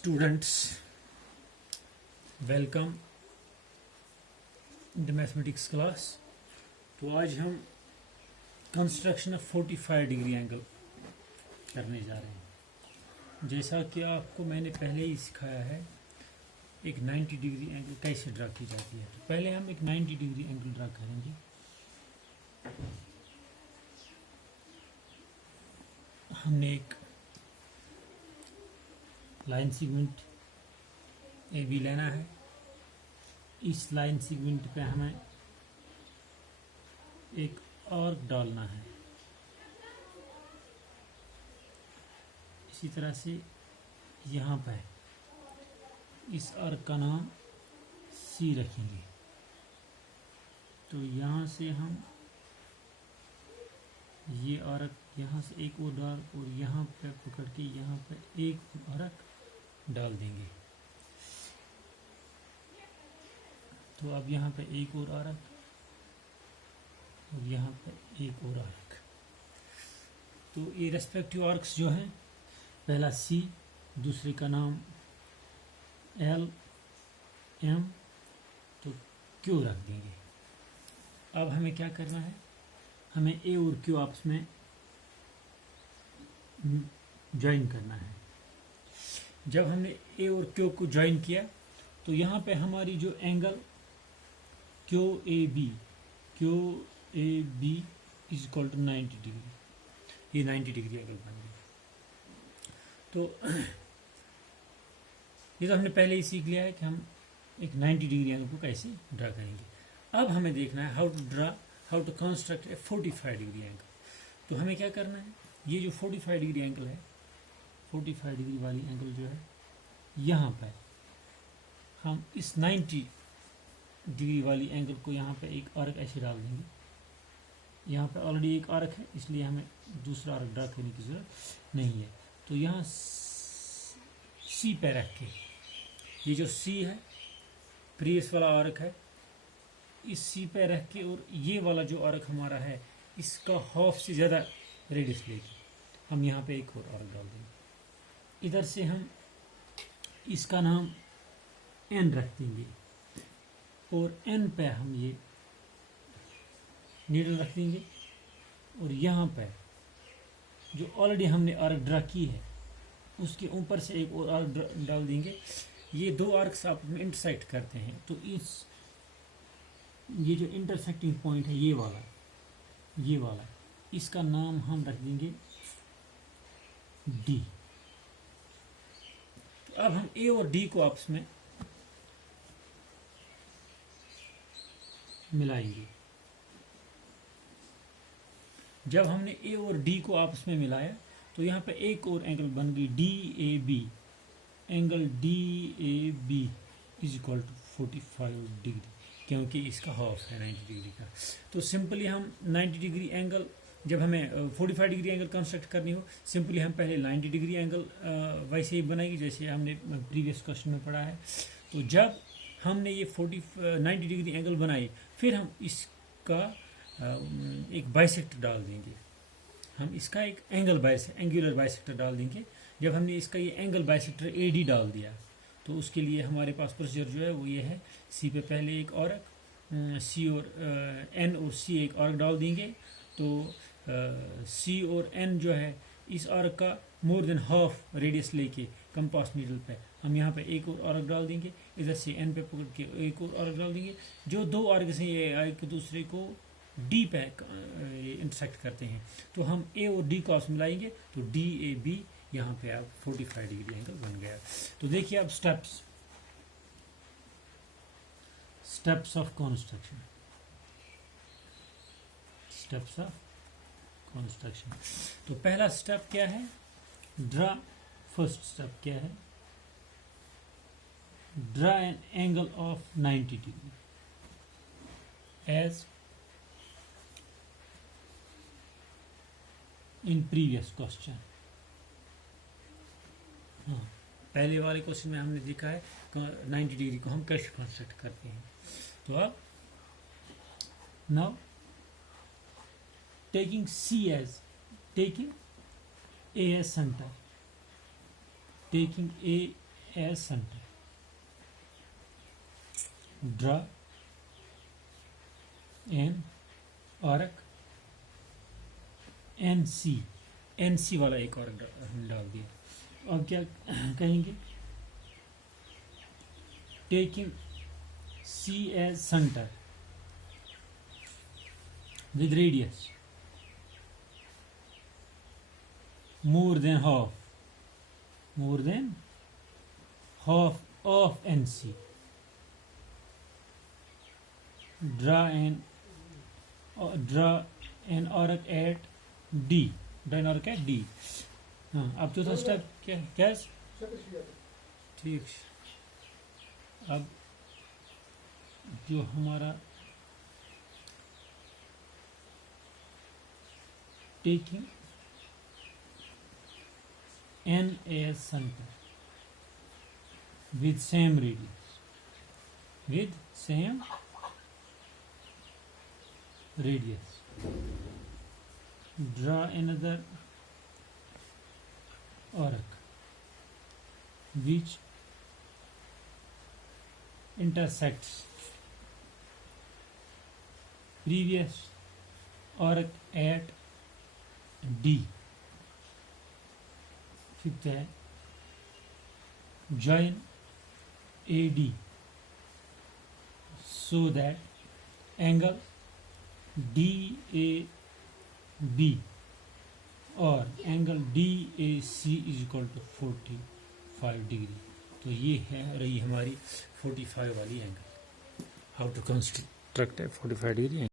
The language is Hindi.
Students, welcome in the mathematics class. तो आज हम कंस्ट्रक्शन ऑफ 45 डिग्री एंगल करने जा रहे हैं। जैसा कि आपको मैंने पहले ही सिखाया है एक 90 डिग्री एंगल कैसे ड्रा की जाती है। तो पहले हम एक 90 डिग्री एंगल ड्रा करेंगे। हमने एक लाइन सेगमेंट ए बी लेना है। इस लाइन सेगमेंट पे हमें एक आर्क डालना है। इसी तरह से यहाँ पे इस आर्क का नाम सी रखेंगे। तो यहाँ से हम ये आर्क यहाँ से एक और डाल और यहाँ पे पकड़ के यहाँ पे एक आर्क डाल देंगे। तो अब यहाँ पे एक और आर्क और यहाँ पे एक और आर्क। तो ये रेस्पेक्टिव आर्क्स जो हैं, पहला सी, दूसरे का नाम एल, एम, तो क्यू रख देंगे। अब हमें क्या करना है, हमें ए और क्यू आपस में ज्वाइन करना है। जब हमने ए और क्यू को ज्वाइन किया तो यहाँ पे हमारी जो angle Q A B is equal to 90 degree, ये 90 डिग्री एंगल बन गई। तो ये तो हमने पहले ही सीख लिया है कि हम एक 90 डिग्री एंगल को कैसे ड्रा करेंगे। अब हमें देखना है how to construct a 45 degree angle. तो हमें क्या करना है, ये जो 45 डिग्री एंगल है, 45 डिग्री वाली एंगल जो है, यहाँ पर हम इस 90 डिग्री वाली एंगल को यहाँ पे एक आर्क ऐसे डाल देंगे। यहाँ पे ऑलरेडी एक आर्क है, इसलिए हमें दूसरा आर्क ड्रा करने की जरूरत नहीं है। तो यहाँ सी पे रख के, ये जो सी है प्रीवियस वाला आर्क है, इस सी पे रख के और ये वाला जो आर्क हमारा है इसका हाफ से ज़्यादा रेडियस लेके हम यहाँ पे एक और आर्क डाल देंगे। इधर से हम इसका नाम एन रख देंगे और एन पे हम ये नीडल रख देंगे और यहाँ पे जो ऑलरेडी हमने आर्क ड्रा की है उसके ऊपर से एक और आर्क डाल देंगे। ये दो आर्क्स आपस में इंटरसेक्ट करते हैं, तो ये जो इंटरसेक्टिंग पॉइंट है ये वाला, इसका नाम हम रख देंगे डी। तो अब हम ए और डी को आपस में मिलाएंगे। जब हमने ए और डी को आपस में मिलाया तो यहाँ पे एक और एंगल बन गई D A B. Angle D A B is equal to 45 degree, क्योंकि इसका हाफ है 90 डिग्री का। तो सिंपली हम 90 डिग्री एंगल, जब हमें 45 डिग्री एंगल कंस्ट्रक्ट करनी हो, सिंपली हम पहले 90 डिग्री एंगल वैसे ही बनाएंगे जैसे हमने प्रीवियस क्वेश्चन में पढ़ा है। तो जब हमने ये 90 डिग्री एंगल बनाई, फिर हम इसका एक बाइसेक्टर डाल देंगे। हम इसका एक एंगुलर बाइसेक्टर डाल देंगे। जब हमने इसका ये एंगल बाइसेक्टर ए डी डाल दिया तो उसके लिए हमारे पास प्रोसीजर जो है वो ये है, सी पे पहले एक आर्क, सी और एन और सी एक आर्क डाल देंगे। तो सी और एन जो है इस आर्क का मोर देन हाफ रेडियस लेके कंपास नीडल पे हम यहाँ पे एक और आर्क डाल देंगे। इधर से एन पे पकड़ के एक और आर्क डाल देंगे। जो दो आर्क से ये एक दूसरे को डी पे इंटरसेक्ट करते हैं, तो हम ए और डी को आपस मिलाएंगे तो डी ए बी यहाँ पे अब 45 डिग्री एंगल बन गया। तो देखिए अब स्टेप्स ऑफ कंस्ट्रक्शन। तो पहला स्टेप क्या है, फर्स्ट स्टेप क्या है, draw an angle of 90 degree as in previous question. हाँ, पहले वाले क्वेश्चन में हमने देखा है 90 डिग्री को हम कैसे कंस्ट्रक्ट करते हैं। तो अब now taking A as center, taking A as center. Draw an arc NC वाला एक और हम डाल दिया। अब क्या कहेंगे, taking C as center with radius more than half of NC. Draw an arc at D. हाँ, अब चौथा स्टेप क्या है? ठीक, अब जो हमारा taking N as center with same radius, draw another arc which intersects previous arc at D. Fifth है, join AD so that angle DAB और angle DAC is equal to 45 degree. तो ये है रही हमारी 45 वाली एंगल। How to construct 45 degree.